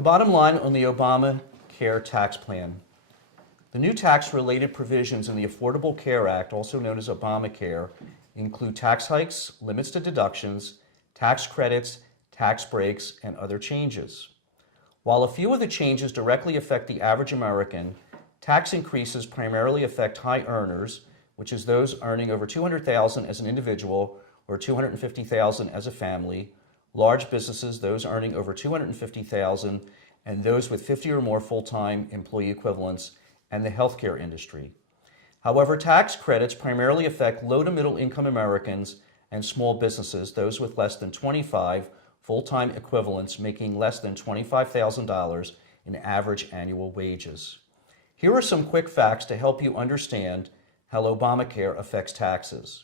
The bottom line on the ObamaCare tax plan. The new tax-related provisions in the Affordable Care Act, also known as ObamaCare, include tax hikes, limits to deductions, tax credits, tax breaks, and other changes. While a few of the changes directly affect the average American, tax increases primarily affect high earners, which is those earning over $200,000 as an individual or $250,000 as a family, large businesses, those earning over $250,000, and those with 50 or more full-time employee equivalents, and the healthcare industry. However, tax credits primarily affect low to middle income Americans and small businesses, those with less than 25 full-time equivalents making less than $25,000 in average annual wages. Here are some quick facts to help you understand how Obamacare affects taxes.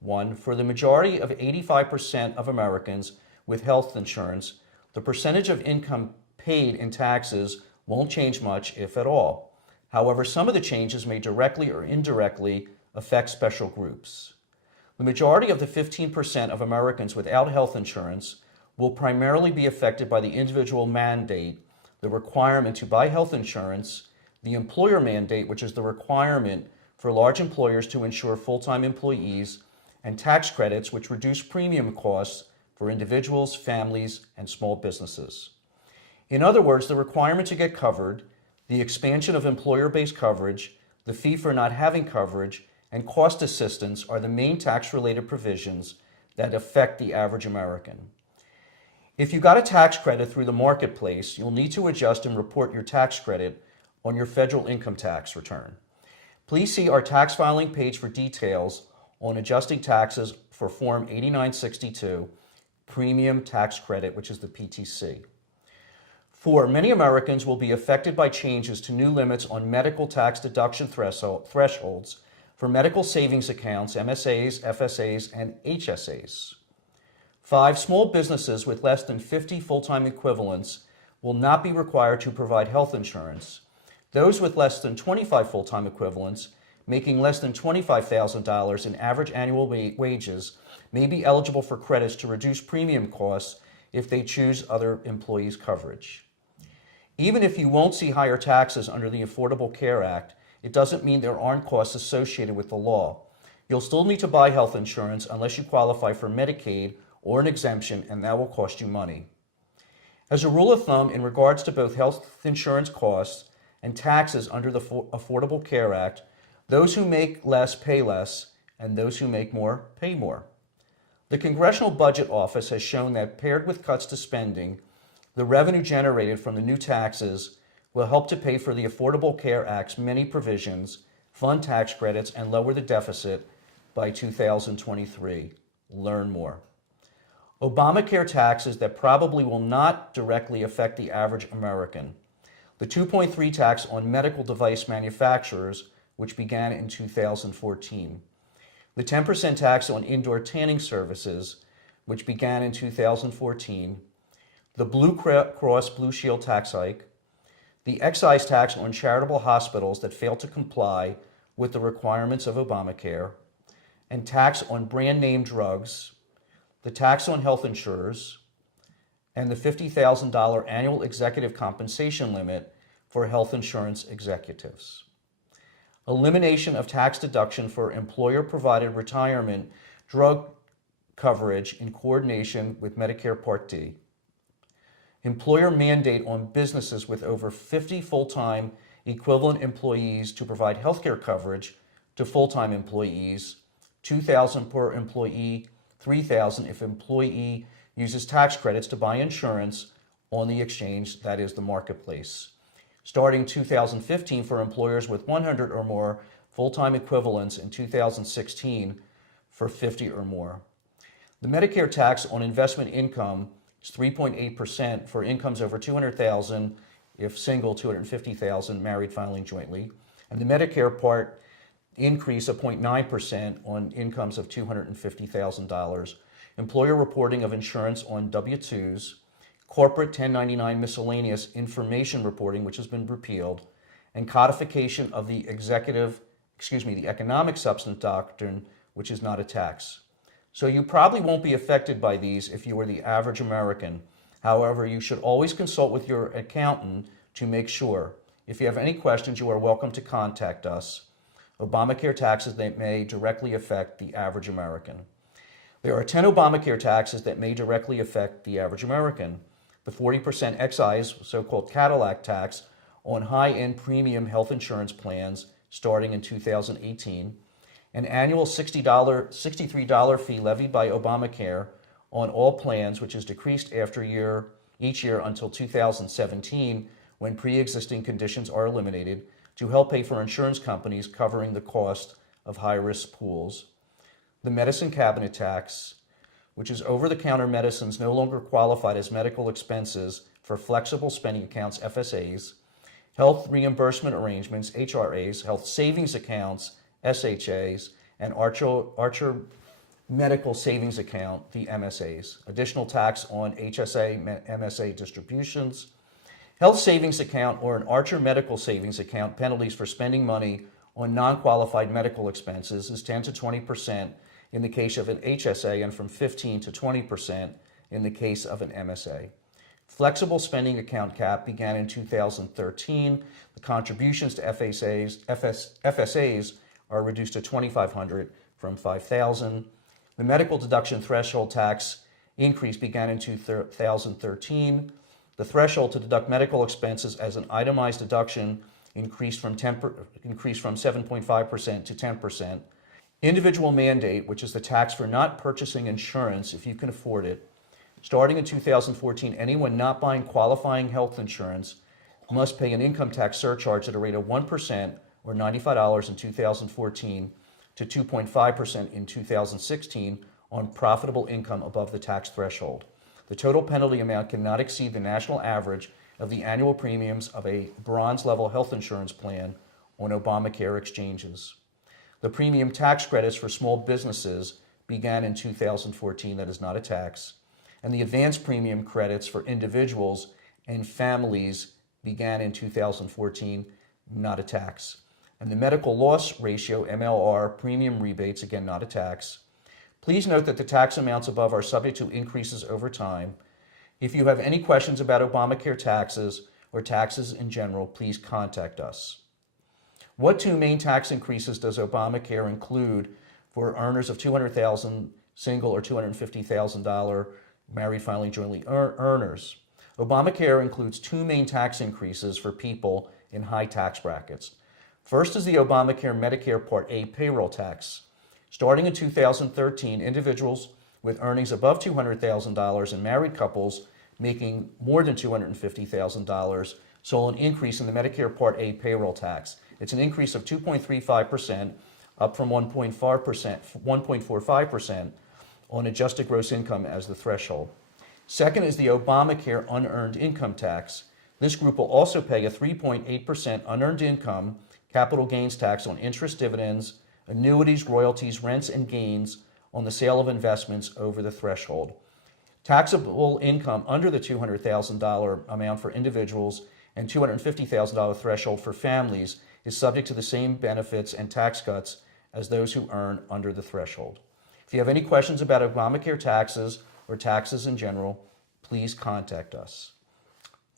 1. For the majority of 85% of Americans with health insurance, the percentage of income paid in taxes won't change much, if at all. However, some of the changes may directly or indirectly affect special groups. The majority of the 15% of Americans without health insurance will primarily be affected by the individual mandate, the requirement to buy health insurance, the employer mandate, which is the requirement for large employers to insure full-time employees, and tax credits, which reduce premium costs for individuals, families, and small businesses. In other words, the requirement to get covered, the expansion of employer-based coverage, the fee for not having coverage, and cost assistance are the main tax-related provisions that affect the average American. If you got a tax credit through the marketplace, you'll need to adjust and report your tax credit on your federal income tax return. Please see our tax filing page for details on adjusting taxes for Form 8962, Premium Tax Credit, which is the PTC. 4. Many Americans will be affected by changes to new limits on medical tax deduction thresholds for medical savings accounts, MSAs, FSAs, and HSAs. 5. Small businesses with less than 50 full-time equivalents will not be required to provide health insurance. Those with less than 25 full-time equivalents, making less than $25,000 in average annual wages, may be eligible for credits to reduce premium costs if they choose other employees' coverage. Even if you won't see higher taxes under the Affordable Care Act, it doesn't mean there aren't costs associated with the law. You'll still need to buy health insurance unless you qualify for Medicaid or an exemption, and that will cost you money. As a rule of thumb, in regards to both health insurance costs and taxes under the Affordable Care Act, those who make less pay less, and those who make more pay more. The Congressional Budget Office has shown that paired with cuts to spending, the revenue generated from the new taxes will help to pay for the Affordable Care Act's many provisions, fund tax credits, and lower the deficit by 2023. Learn more. Obamacare taxes that probably will not directly affect the average American. The 2.3 tax on medical device manufacturers, which began in 2014. The 10% tax on indoor tanning services, which began in 2014. The Blue Cross Blue Shield tax hike, the excise tax on charitable hospitals that fail to comply with the requirements of Obamacare, and tax on brand name drugs, the tax on health insurers, and the $50,000 annual executive compensation limit for health insurance executives. Elimination of tax deduction for employer-provided retirement drug coverage in coordination with Medicare Part D. Employer mandate on businesses with over 50 full-time equivalent employees to provide healthcare coverage to full-time employees, $2,000 per employee, $3,000 if employee uses tax credits to buy insurance on the exchange, that is the marketplace. Starting 2015 for employers with 100 or more full-time equivalents, in 2016 for 50 or more. The Medicare tax on investment income is 3.8% for incomes over $200,000 if single, $250,000 married filing jointly, and the Medicare Part increase of 0.9% on incomes of $250,000, employer reporting of insurance on W-2s, corporate 1099 miscellaneous information reporting, which has been repealed, and codification of the economic substance doctrine, which is not a tax. So you probably won't be affected by these if you are the average American. However, you should always consult with your accountant to make sure. If you have any questions, you are welcome to contact us. Obamacare taxes that may directly affect the average American. There are 10 Obamacare taxes that may directly affect the average American. The 40% excise, so-called Cadillac tax, on high-end premium health insurance plans starting in 2018, an annual $63 fee levied by Obamacare on all plans, which is decreased each year until 2017 when pre-existing conditions are eliminated to help pay for insurance companies covering the cost of high-risk pools. The medicine cabinet tax, which is over-the-counter medicines no longer qualified as medical expenses for flexible spending accounts, FSAs, health reimbursement arrangements, HRAs, health savings accounts, SHAs, and Archer Medical Savings Account, the MSAs. Additional tax on HSA, MSA distributions. Health savings account or an Archer Medical Savings Account penalties for spending money on non-qualified medical expenses is 10 to 20% in the case of an HSA and from 15 to 20% in the case of an MSA. Flexible spending account cap began in 2013. The contributions to FSAs are reduced to $2,500 from $5,000. The medical deduction threshold tax increase began in 2013. The threshold to deduct medical expenses as an itemized deduction increased from 7.5% to 10%. Individual mandate, which is the tax for not purchasing insurance if you can afford it. Starting in 2014, anyone not buying qualifying health insurance must pay an income tax surcharge at a rate of 1% or $95 in 2014 to 2.5% in 2016 on profitable income above the tax threshold. The total penalty amount cannot exceed the national average of the annual premiums of a bronze level health insurance plan on Obamacare exchanges. The premium tax credits for small businesses began in 2014, that is not a tax, and the advanced premium credits for individuals and families began in 2014, not a tax. And the medical loss ratio, MLR, premium rebates, again, not a tax. Please note that the tax amounts above are subject to increases over time. If you have any questions about Obamacare taxes or taxes in general, please contact us. What two main tax increases does Obamacare include for earners of $200,000 single or $250,000 married filing jointly earners? Obamacare includes two main tax increases for people in high tax brackets. First is the Obamacare Medicare Part A payroll tax. Starting in 2013, individuals with earnings above $200,000 and married couples making more than $250,000 saw an increase in the Medicare Part A payroll tax. It's an increase of 2.35%, up from 1.45% on adjusted gross income as the threshold. Second is the Obamacare unearned income tax. This group will also pay a 3.8% unearned income capital gains tax on interest, dividends, annuities, royalties, rents, and gains on the sale of investments over the threshold. Taxable income under the $200,000 amount for individuals and $250,000 threshold for families is subject to the same benefits and tax cuts as those who earn under the threshold. If you have any questions about Obamacare taxes or taxes in general, please contact us.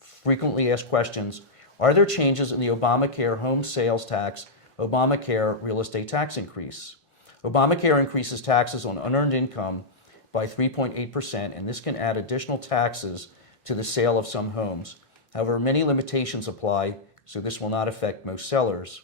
Frequently asked questions: are there changes in the Obamacare home sales tax, Obamacare real estate tax increase? Obamacare increases taxes on unearned income by 3.8%, and this can add additional taxes to the sale of some homes. However, many limitations apply, so this will not affect most sellers.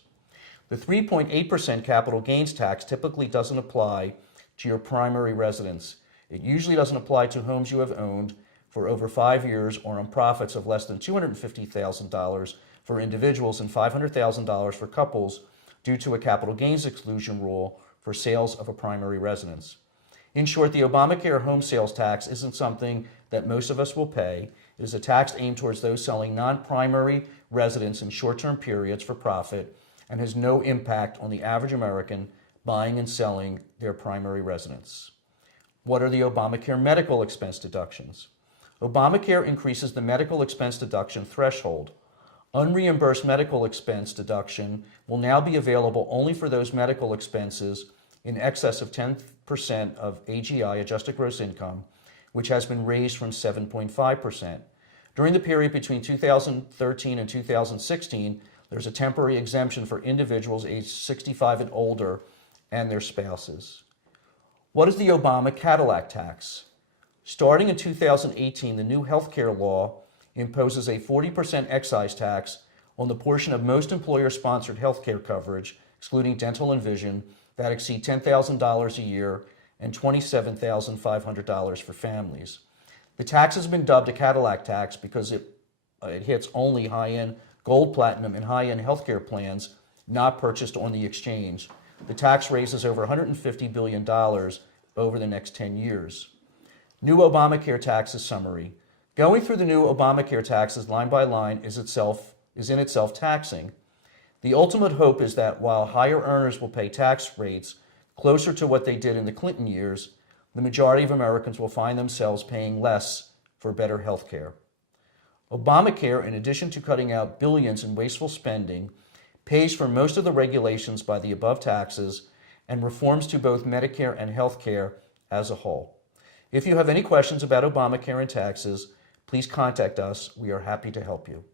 The 3.8% capital gains tax typically doesn't apply to your primary residence. It usually doesn't apply to homes you have owned for over 5 years or on profits of less than $250,000 for individuals and $500,000 for couples due to a capital gains exclusion rule for sales of a primary residence. In short, the Obamacare home sales tax isn't something that most of us will pay. It is a tax aimed towards those selling non-primary residence in short-term periods for profit and has no impact on the average American buying and selling their primary residence. What are the Obamacare medical expense deductions? Obamacare increases the medical expense deduction threshold. Unreimbursed medical expense deduction will now be available only for those medical expenses in excess of 10% of AGI, adjusted gross income, which has been raised from 7.5%. During the period between 2013 and 2016, there's a temporary exemption for individuals aged 65 and older and their spouses. What is the Obama Cadillac tax? Starting in 2018, the new healthcare law imposes a 40% excise tax on the portion of most employer-sponsored healthcare coverage, excluding dental and vision, that exceed $10,000 a year and $27,500 for families. The tax has been dubbed a Cadillac tax because it hits only high-end gold, platinum, and high-end healthcare plans not purchased on the exchange. The tax raises over $150 billion over the next 10 years. New Obamacare taxes summary. Going through the new Obamacare taxes line by line is in itself taxing. The ultimate hope is that while higher earners will pay tax rates closer to what they did in the Clinton years, the majority of Americans will find themselves paying less for better health care. Obamacare, in addition to cutting out billions in wasteful spending, pays for most of the regulations by the above taxes and reforms to both Medicare and health care as a whole. If you have any questions about Obamacare and taxes, please contact us. We are happy to help you.